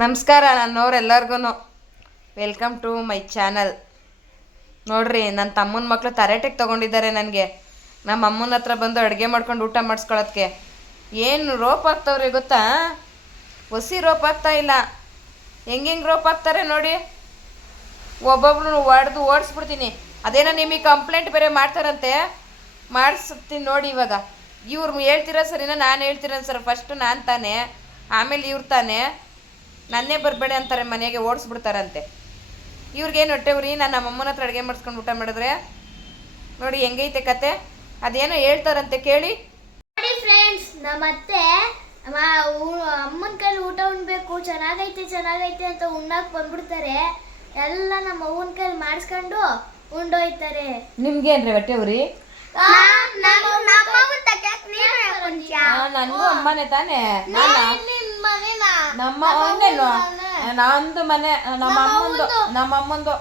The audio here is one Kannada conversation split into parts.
ನಮಸ್ಕಾರ ನನ್ನವ್ರೆಲ್ಲರಿಗೂ ವೆಲ್ಕಮ್ ಟು ಮೈ ಚಾನಲ್ ನೋಡ್ರಿ ನನ್ನ ತಮ್ಮನ ಮಕ್ಕಳು ತರಾಟೆಗೆ ತೊಗೊಂಡಿದ್ದಾರೆ ನನಗೆ. ನಮ್ಮ ಅಮ್ಮನ ಹತ್ರ ಬಂದು ಅಡುಗೆ ಮಾಡ್ಕೊಂಡು ಊಟ ಮಾಡಿಸ್ಕೊಳೋದಕ್ಕೆ ಏನು ರೋಪ್ ಆಗ್ತವ್ರಿ ಗೊತ್ತಾ? ಹೊಸಿ ರೋಪ್ ಆಗ್ತಾ ಇಲ್ಲ. ಹೆಂಗೆ ರೋಪ್ ಆಗ್ತಾರೆ ನೋಡಿ. ಒಬ್ಬೊಬ್ರು ಹೊಡೆದು ಓಡಿಸ್ಬಿಡ್ತೀನಿ. ಅದೇನೋ ನಿಮಗೆ ಕಂಪ್ಲೇಂಟ್ ಬೇರೆ ಮಾಡ್ತಾರಂತೆ. ಮಾಡಿಸ್ತೀನಿ ನೋಡಿ ಇವಾಗ. ಇವ್ರು ಹೇಳ್ತಿರೋ ಸರಿನಾ? ನಾನು ಹೇಳ್ತೀರ ಸರ್? ಫಸ್ಟು ನಾನು ತಾನೆ. ಆಮೇಲೆ ಇವ್ರು ತಾನೇ. ನನ್ನೇ ಬರಬೇಡಿ ಅಂತಾರೆ ಮನೆಗೆ ಓಡಿಸ್ಬಿಡ್ತಾರಂತೆ. ಇವ್ರಿಗೇನು ಹೊಟ್ಟೆ ಉರಿ? ನಾನು ನಮ್ಮ ಅಮ್ಮನ ಹತ್ರ ಅಡುಗೆ ಮಾಡಿಸ್ಕೊಂಡು ಊಟ ಮಾಡಿದ್ರೆ? ನೋಡಿ ಹೆಂಗೈತೆ ಕತೆ? ಅದೇನೋ ಹೇಳ್ತಾರಂತೆ ಕೇಳಿ. ನೋಡಿ ಫ್ರೆಂಡ್ಸ್ ನಮ್ಮತ್ತೆ ಅಮ್ಮನ ಕೈಲಿ ಊಟ ಉಣ್ಬೇಕು ಚೆನ್ನಾಗೈತೆ ಚೆನ್ನಾಗೈತೆ ಅಂತ ಉಣ್ಣಾಕ್ ಬಂದ್ಬಿಡ್ತಾರೆ. ಎಲ್ಲ ನಮ್ಮ ಅವ್ವನ ಕೈಲಿ ಮಾಡಿಸ್ಕೊಂಡು ಉಂಡೋಯ್ತಾರೆ. ನಿಮ್ಗೇನ್ರಿ ಹೊಟ್ಟೆ ಉರಿ? ನನಗೂ ಅಮ್ಮನೇ ತಾನೇ. ನಮ್ಮ ನಂದು ಮನೆ ನಮ್ಮ ಅಮ್ಮಂದು ನಮ್ಮ ಅಮ್ಮಂದು.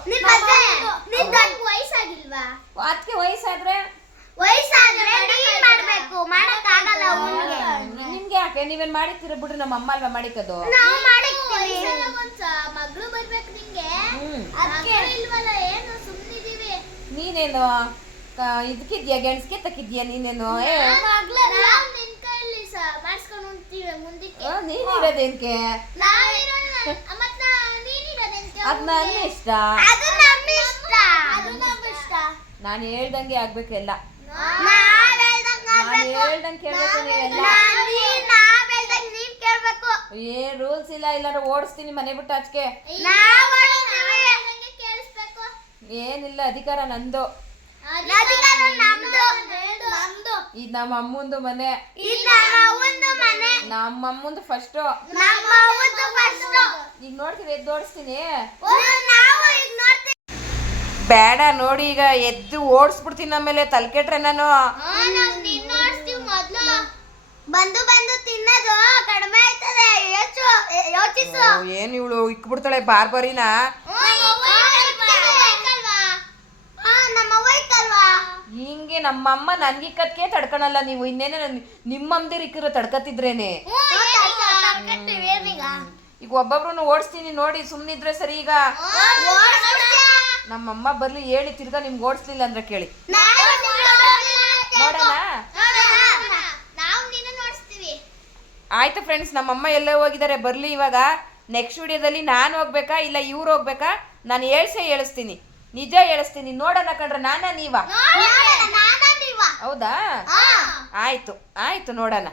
ವಯಸ್ಸಾಗಿಲ್ವಾ? ಅದಕ್ಕೆ ವಯಸ್ಸಾದ್ರೆ ವಯಸ್ಸಾದ್ರೆ ನೀನ್ ಮಾಡ್ಬೇಕು ಮಾಡಕ್ ಆಗಲ್ಲ ಅವ್ನಿಗೆ. ನಿಮ್ಗೆ ಯಾಕೆ? ನೀವೇನ್ ಮಾಡಿರ್ತೀರ ಬಿಡ್ರಿ ನಮ್ಮ ಅಮ್ಮ ಅಲ್ವಾ ಮಾಡಿಕದು ನಾವು ಮಗಳು ಬರ್ಬೇಕು ನಿಂಗೆ? ಅದಕ್ಕೆ ಇಲ್ವಲ್ಲ ಏನು ಸುಮ್ಮನಿದೀವಿ ನೀನೇನು ಇದಕ್ಕಿದ್ಯಾ ಗೆಣಸ್ಗೆ ತಕ್ಕಿದ್ಯಾ ನೀನೇನು? ಏ? ಮಾಡಿಸ್ಕೊಂಡು ಉಂತೀವಿ ಮುಂದಕ್ಕೆ. ಅದ್ ನನ್ನ ಇಷ್ಟ. ಅದು ನಮ್ಮ ಇಷ್ಟ. ಅದು ನಮ್ಮ ಇಷ್ಟ. ನಾನು ಹೇಳ್ದಂಗೆ ಆಗ್ಬೇಕೆಲ್ಲ ಎಲ್ಲ. ನಾನು ಆಗ್ಬೇಕು. ಹೇಳ್ದಂಗೆ ಕೇಳ್ಬೇಕು ಏನ್ ರೂಲ್ಸ್ ಇಲ್ಲ ಇಲ್ಲಾಂದ್ರೆ ಓಡಿಸ್ತೀನಿ ಮನೆ ಬಿಟ್ಟು ಆಚೆಗೆ. ಕೇಳಿಸ್ಬೇಕು. ಏನಿಲ್ಲ ಅಧಿಕಾರ ನಂದು. ಇದು ನಮ್ಮ ಅಮ್ಮಂದು ಮನೆ. ಇದು ನಮ್ಮ ಅಮ್ಮಂದು ಫಸ್ಟು ಈಗ ನೋಡ್ತೀವಿ ಎದ್ದು ಓಡಿಸ್ತೀನಿ. ನಾವು ಈಗ ನೋಡ್ತೀವಿ. ಬೇಡ ನೋಡಿ ಈಗ ಎದ್ದು ಓಡಿಸ್ಬಿಡ್ತೀನಿ ಆಮೇಲೆ ತಲೆ ಕೆಟ್ರೆ ನಾನು. ಬಂದು ಬಂದು ತಿನ್ನೋದು ಕಡಿಮೆ ಆಯ್ತದೆ ಯೋಚು ಯೋಚಿಸು. ಏನು ಇವಳು ಇಕ್ಬಿಡ್ತಾಳೆ ಬಾರ್ಬರಿನ? ನಮ್ಮಮ್ಮ ನನ್ಗಿಕ್ಕದ್ಕೆ ತಡ್ಕೊಳಲ್ಲ ನೀವು. ಇನ್ನೇನೆ ನಿಮ್ಮಮ್ಮದಿರ್ ಇಕ್ಕಿರೋ ತಡ್ಕತಿದ್ರೇನೆ ಈಗ? ಒಬ್ಬೊಬ್ರು ಓಡಿಸ್ತೀನಿ ನೋಡಿ ಸುಮ್ಮನಿದ್ರೆ ಸರಿ ಈಗ. ನಮ್ಮಮ್ಮ ಬರ್ಲಿ ಹೇಳಿ ತಿರ್ಗಾ ನಿಮ್ಗೆ ಓಡಿಸ್ಲಿಲ್ಲ ಅಂದ್ರೆ ಕೇಳಿ. ನೋಡೋಣ. ಆಯ್ತು ಫ್ರೆಂಡ್ಸ್ ನಮ್ಮಮ್ಮ ಎಲ್ಲೇ ಹೋಗಿದ್ದಾರೆ ಬರ್ಲಿ ಇವಾಗ. ನೆಕ್ಸ್ಟ್ ವಿಡಿಯೋದಲ್ಲಿ ನಾನು ಹೋಗ್ಬೇಕಾ ಇಲ್ಲ ಇವ್ರು ಹೋಗ್ಬೇಕಾ? ನಾನು ಹೇಳ್ಸೇ ಹೇಳಿಸ್ತೀನಿ. ನಿಜ ಹೇಳಿಸ್ತೀನಿ. ನೋಡೋಣ ಕಣ್ರೆ ನಾನಾ ನೀವಾ? ಹೌದಾ? ಆಯ್ತು ಆಯ್ತು ನೋಡೋಣ.